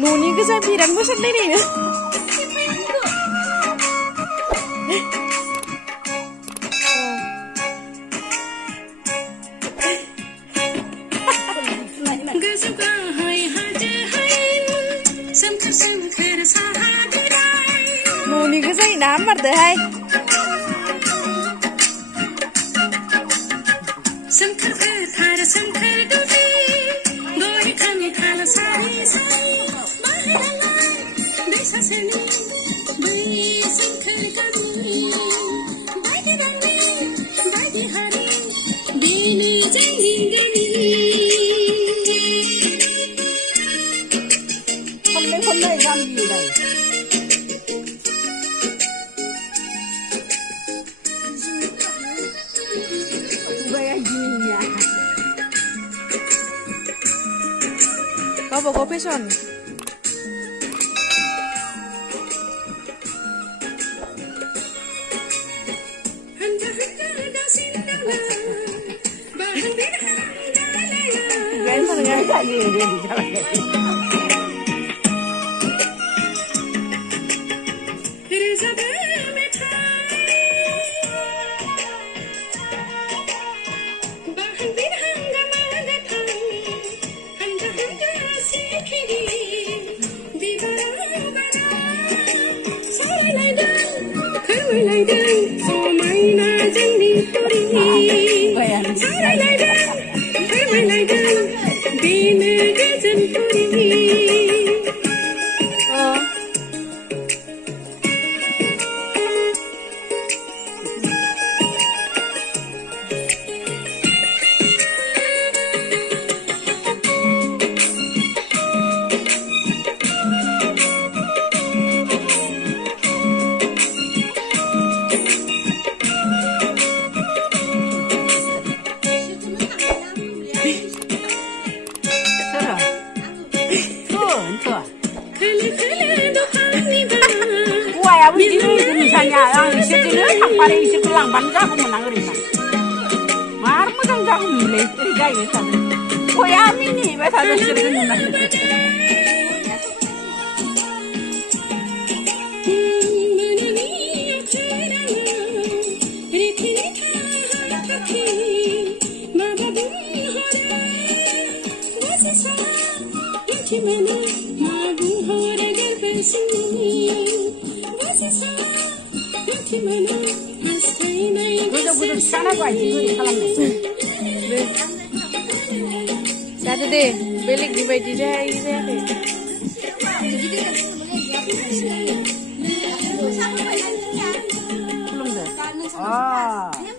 न'नि गोजा बिराद मोसालायनायनो न'नि गोजायै ना मारदोहाय Kau bawa peson. Buaya begini itu misalnya yang isirnya tanpa isir tulang bangsa aku menang rina. Mar mudah tak mulai terjadi itu. Buaya ini betul isirnya menang. Gudeg sana apa sih kalamnya? Satu deh, belik di baju saya ini deh. Belum deh. Oh.